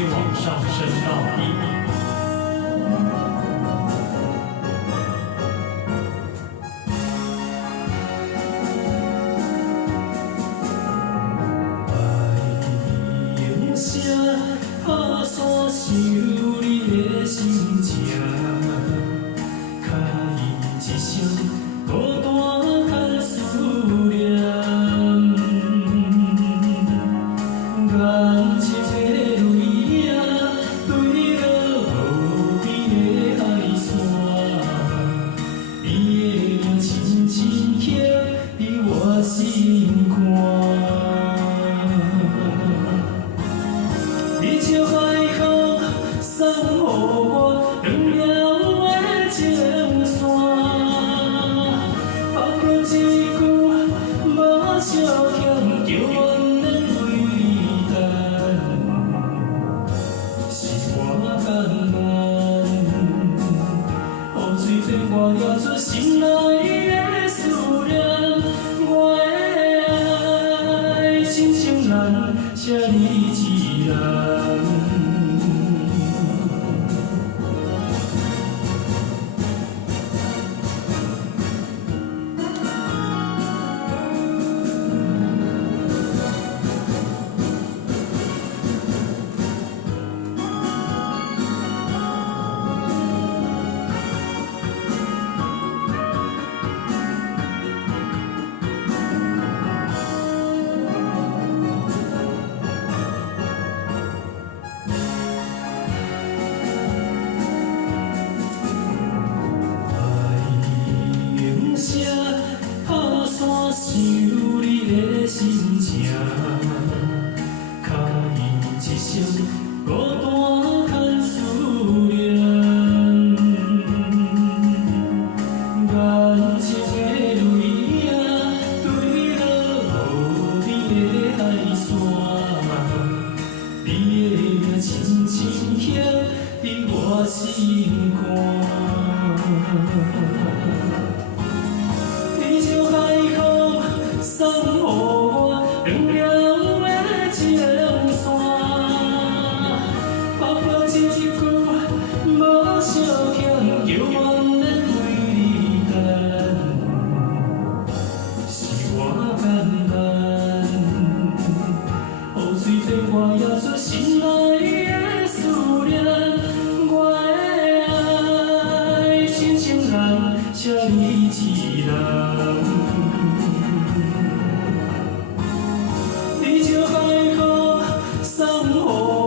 接往上升到底。打散想你的心情，较伊一声孤单较思念，眼睛的泪啊，对落无边的海线，伊的名深深刻伫我心肝。 你就海风送予我两条的情线，后过一句无相欠，叫阮能为等，是我艰难。雨水替我流出心内的思念，我的爱深情难舍你一人。 打散想你的心情，较伊一声孤单较思念，眼睛的泪啊，对落无边的海线，你的名深深刻伫我心肝。 你就海风送予我两条的情线，抛过一句无相欠，叫阮能为你等，是我艰难。雨水替我流出心内的思念，我的爱深情难舍你一人。 你就海风送予。